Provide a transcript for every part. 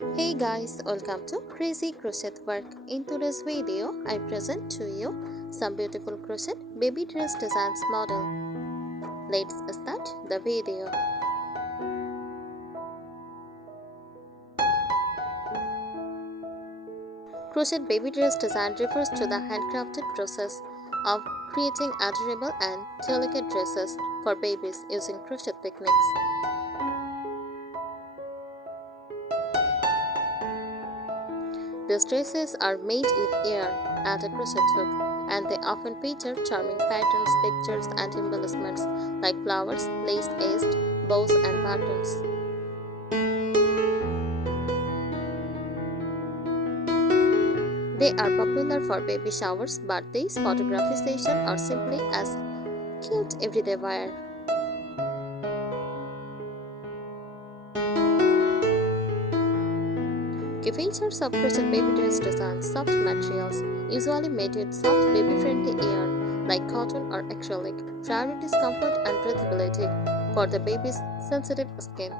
Hey guys, welcome to Crazy Crochet Work. In today's video, I present to you some beautiful crochet baby dress designs model. Let's start the video. Crochet baby dress design refers to the handcrafted process of creating adorable and delicate dresses for babies using crochet techniques. These dresses are made with yarn and a crochet hook, and they often feature charming patterns, textures, and embellishments like flowers, lace edged bows, and buttons. They are popular for baby showers, birthdays, photography sessions, or simply as cute everyday wear. Key features of crochet baby dress design: soft materials, usually made with soft baby-friendly yarn like cotton or acrylic. Priorities comfort and breathability for the baby's sensitive skin.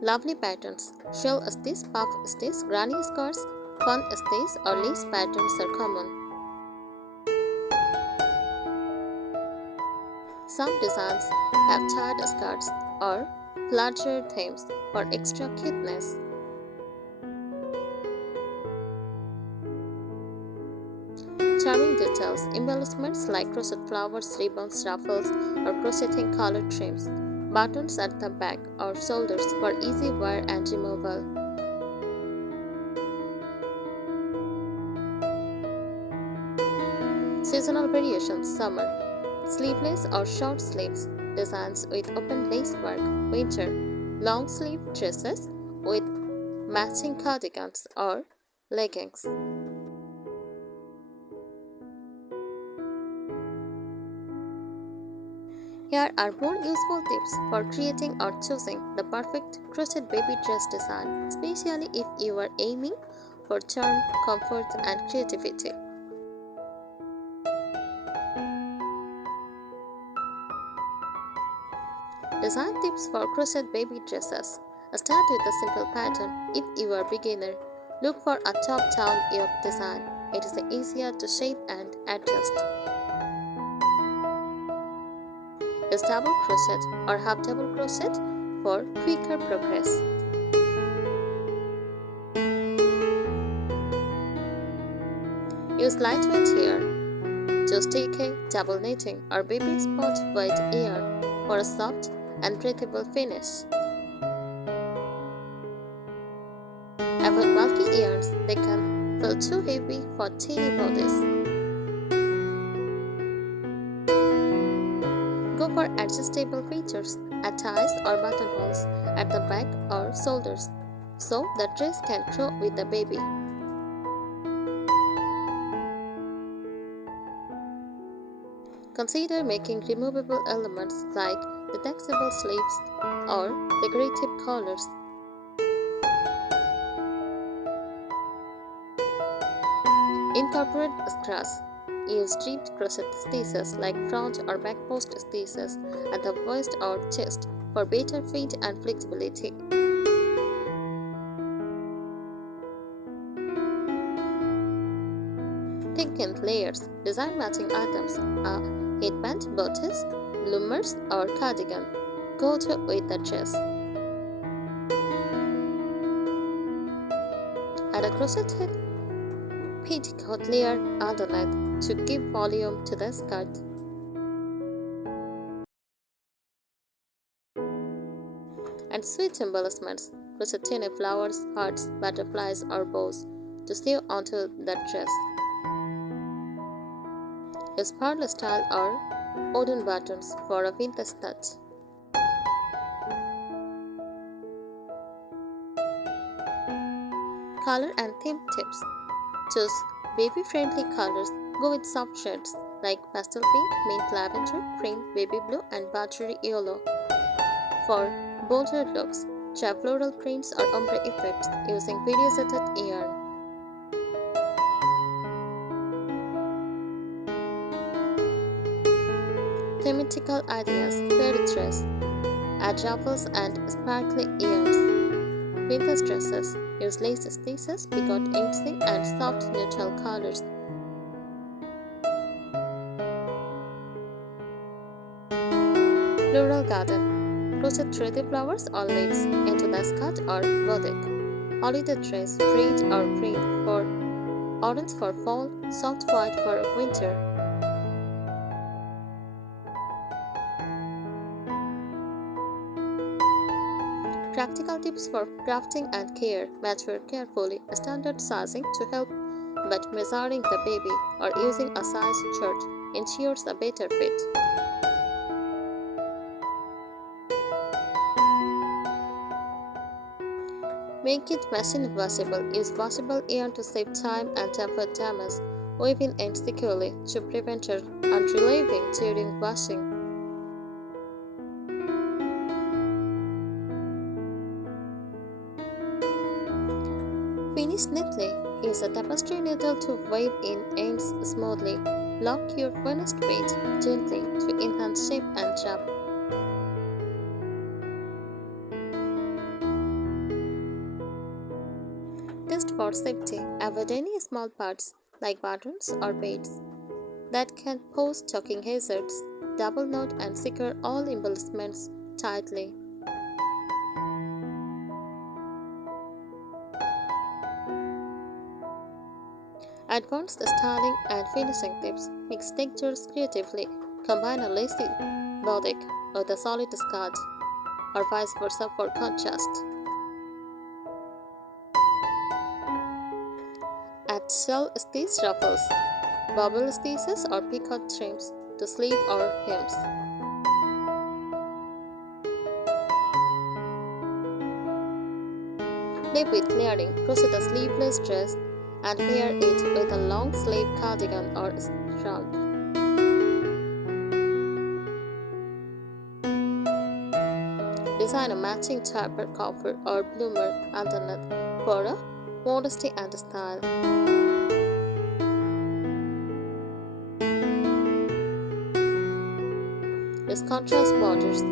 Lovely patterns: shell stitch, puff stitch, granny skirts, fun stitch, or lace patterns are common. Some designs have tied skirts or flutter themes for extra cuteness. Charming details: embellishments like crochet flowers, ribbons, ruffles, or crocheting colored trims. Buttons at the back or shoulders for easy wear and removal. Seasonal variations: summer, sleeveless or short sleeves designs with open lace work; winter, long sleeve dresses with matching cardigans or leggings. Here are more useful tips for creating or choosing the perfect crochet baby dress design, especially if you are aiming for charm, comfort, and creativity. Design tips for crochet baby dresses. Start with a simple pattern. If you are a beginner, look for a top-down yoke design. It is easier to shape and adjust. Use double crochet or half double crochet for quicker progress. Use lightweight yarn. Choose TK, double knitting, or baby spot weight yarn for a soft and breathable finish. Avoid bulky yarns, they can feel too heavy for teeny bodies. Go for adjustable features, ties or buttonholes at the back or shoulders, so the dress can grow with the baby. Consider making removable elements like detachable sleeves or decorative collars. Incorporate scratch. Use striped crochet stitches like front or back post stitches at the waist or chest for better fit and flexibility. Think in layers. Design matching items: a headband, bodice, bloomers, or cardigan. Go to with the dress. Add a crocheted petticoat layer underneath to give volume to the skirt. And switch embellishments: crochet tiny flowers, hearts, butterflies, or bows to sew onto the dress. Use pearl style or wooden buttons for a vintage touch. Color and theme tips: choose baby-friendly colors. Go with soft shades like pastel pink, mint lavender, cream, baby blue, and buttery yellow. For bolder looks, try floral prints or ombre effects using variegated yarn. Thematical ideas, fairy dress, add ruffles and sparkly ears. Princess dresses use lace stitches, peacock edging, and soft neutral colors. Floral garden. Crochet threaded flowers or leaves into the skirt or boutique. Holiday dress, red or green for orange for fall, soft white for winter. Practical tips for crafting and care. Measure carefully, standard sizing to help, but measuring the baby or using a size chart ensures a better fit. Make it machine washable. Use washable yarn to save time and temper damage. Weave in ends securely to prevent unrelieving during washing. Finish neatly. Use a tapestry needle to weave in ends smoothly. Lock your finished weight gently to enhance shape and wrap. Test for safety. Avoid any small parts like buttons or beads that can pose choking hazards. Double knot and secure all embellishments tightly. Advanced styling and finishing tips. Mix textures creatively. Combine a lacy boutique with a solid skirt or vice versa for contrast. Add shell stitch ruffles, bubble stitches or peacock trims to sleeve or hems. Leave with layering. Crochet a sleeveless dress and pair it with a long sleeve cardigan or shrug. Design a matching chopper cover or bloomer underneath for a modesty and style. Use contrast borders.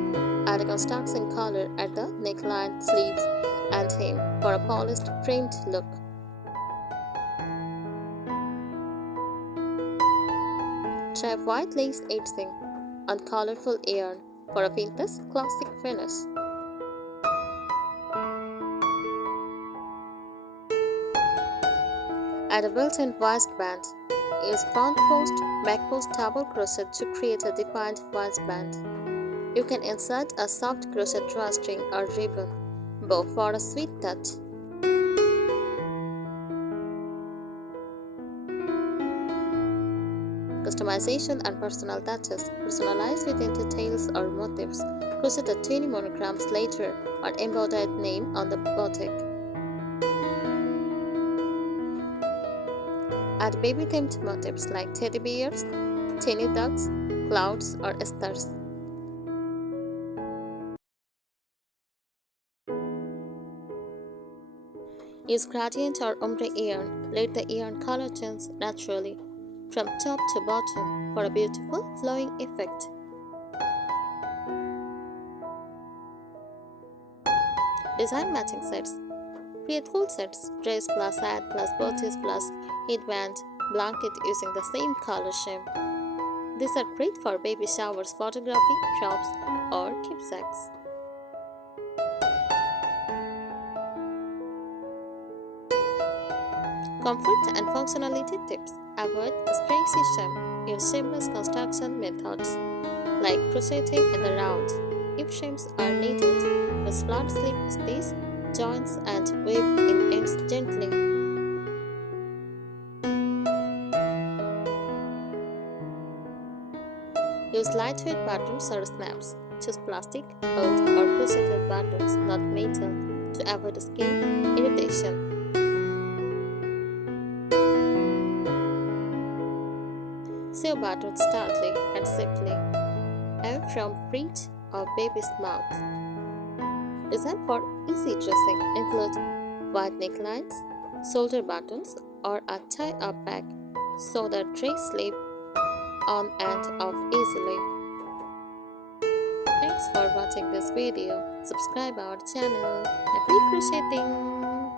Add a contrasting color at the neckline, sleeves, and hem for a polished, framed look. Try white lace edging on colorful yarn for a vintage classic finish. Add a built-in waistband. Use front post, back post double crochet to create a defined waistband. You can insert a soft crochet drawstring or ribbon bow for a sweet touch. Customization and personal touches. Personalize with details or motifs. Crochet a tiny monograms later or embroidered name on the boutique. Add baby-themed motifs like teddy bears, teeny ducks, clouds, or stars. Use gradient or ombre yarn. Let the yarn color change naturally from top to bottom for a beautiful flowing effect. Design matching sets. Create full sets, dress plus hat plus bodice plus headband, blanket using the same color scheme. These are great for baby showers, photography, props, or keepsakes. Comfort and functionality tips. Avoid crazy seam. Use seamless construction methods like crocheting in the round. If seams are needed, use flat slip stitch joints and weave in ends gently. Use lightweight buttons or snaps. Choose plastic, wood, or crocheted buttons, not metal, to avoid skin irritation. Sew buttons tightly and safely, away from breech or baby's mouth. Design for easy dressing include wide necklines, shoulder buttons, or a tie-up bag so that dress slip on and off easily. Thanks for watching this video. Subscribe our channel. Happy crocheting!